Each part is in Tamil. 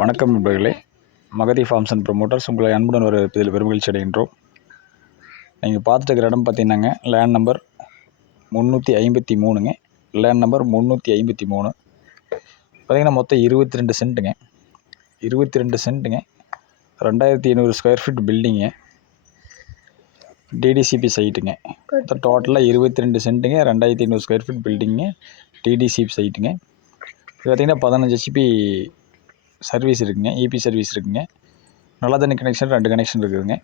வணக்கம் நண்பர்களே. மகதி ஃபார்ம்ஸ் அண்ட் ப்ரொமோட்டர்ஸ் உங்களை அன்புடன் ஒரு இதில் பெருமகிழ்ச்சி அடைகின்றோம். நீங்கள் பார்த்துட்டு இருக்கிற இடம் பார்த்தீங்கன்னாங்க லேண்ட் நம்பர் 353ங்க. லேண்ட் நம்பர் 353 பார்த்திங்கன்னா மொத்தம் 22 சென்ட்டுங்க. 22 சென்ட்டுங்க, 2500 ஸ்கொயர் ஃபீட் பில்டிங்க, டிடிசிபி சைட்டுங்க. மொத்தம் டோட்டலாக 22 சென்ட்டுங்க, 2500 ஸ்கொயர் ஃபீட் பில்டிங்க, டிடிசிபி சைட்டுங்க. இது பார்த்திங்கன்னா 15 ஹெச்பி சர்வீஸ் இருக்குதுங்க, இபி சர்வீஸ் இருக்குதுங்க. நல்ல தண்ணி கனெக்ஷன் 2 கனெக்ஷன் இருக்குதுங்க.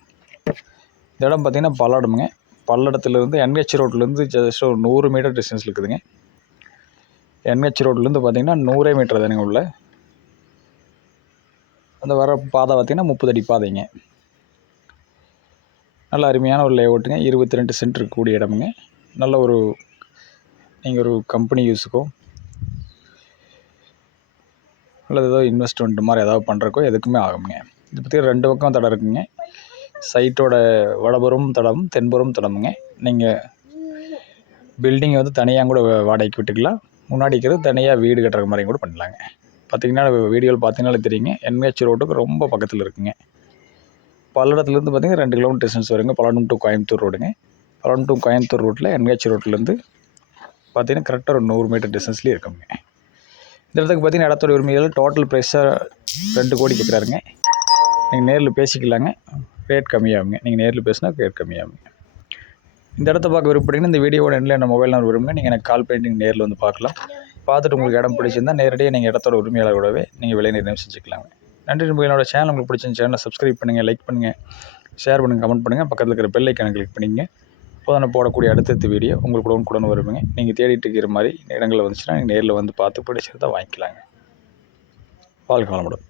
இந்த இடம் பார்த்திங்கன்னா பல்லடமுங்க. பல்லடத்துலேருந்து என்ஹெச் ரோட்லேருந்து ஜஸ்ட் ஒரு 100 மீட்டர் டிஸ்டன்ஸில் இருக்குதுங்க. என்ஹெச் ரோட்லேருந்து பார்த்திங்கன்னா 100 மீட்டர் தானுங்க உள்ள. அந்த வர பாதை பார்த்திங்கன்னா 30 அடி பாதைங்க. நல்ல அருமையான ஒரு லேஅவுட்டுங்க. 22 சென்ட் இருக்கக்கூடிய இடமுங்க. நல்ல ஒரு நீங்கள் ஒரு கம்பெனி யூஸுக்கோ அல்லது ஏதோ இன்வெஸ்ட்மெண்ட் மாதிரி ஏதாவது பண்ணுறக்கோ எதுக்குமே ஆகுங்க. இதை பற்றி 2 பக்கம் தடம் இருக்குங்க. சைட்டோட வடபுறம் தடம், தென்புறம் தடமுங்க. நீங்கள் பில்டிங்கை வந்து தனியாக கூட வாடகைக்கு விட்டுக்கலாம். முன்னாடி இருக்கிறது தனியாக வீடு கட்டுற மாதிரி கூட பண்ணலாங்க. பார்த்திங்கன்னா வீடியோவில் பார்த்தீங்கன்னாலே தெரியுங்க, என்ஹெச் ரோட்டுக்கு ரொம்ப பக்கத்தில் இருக்குங்க. பல்லடத்துலேருந்து பார்த்திங்கன்னா 2 கிலோமீட்டர் டிஸ்டன்ஸ் வருங்க. பல்லடம் டு கோயம்புத்தூர் ரோடுங்க. பல்லடம் டு கோயம்புத்தூர் ரோட்டில் என்ஹெச் ரோட்லேருந்து பார்த்திங்கன்னா கரெக்டாக ஒரு 100 மீட்டர் டிஸ்டன்ஸ்லேயே இருக்குங்க. இந்த இடத்துக்கு பார்த்திங்கன்னா இடத்தோட உரிமையாளர் டோட்டல் ப்ரைஸாக 2 கோடி கேட்குறாருங்க. நீங்கள் நேரில் பேசிக்கலாங்க, ரேட் கம்மியாகுங்க. நீங்கள் நேரில் பேசினா ரேட் கம்மியாகுங்க. இந்த இடத்த பார்க்க விருப்பப்பட்டீங்கன்னா இந்த வீடியோட எண்ணில் என்ன மொபைல் நம்பர் விரும்புங்க. நீங்கள் எனக்கு கால் பண்ணி நீங்கள் நேரில் வந்து பார்க்கலாம். பார்த்துட்டு உங்களுக்கு இடம் பிடிச்சிருந்தால் நேரடியாக நீங்கள் இடத்தோட உரிமையாளரோடவே நீங்கள் விலை நிர்ணயம் செஞ்சுக்கலாங்க. நன்றி. என்னோட சேனல் உங்களுக்கு பிடிச்சிருந்த சேனலை சப்ஸ்கிரைப் பண்ணுங்கள், லைக் பண்ணுங்கள், ஷேர் பண்ணுங்கள், கமெண்ட் பண்ணுங்கள். பக்கத்தில் இருக்கிற பெல் ஐக்கானை கிளிக் பண்ணிங்க. அப்போ நான் போடக்கூடிய அடுத்தடுத்த வீடியோ உங்களுக்கு உடனுக்குடன் வருவீங்க. நீங்கள் தேடிட்டு இருக்கிற மாதிரி இடங்களில் வந்துச்சுன்னா நீங்கள் நேரில் வந்து பார்த்து பிடிச்சிருந்தால் வாங்கிக்கலாங்க. வாழ்க வளமுடன்.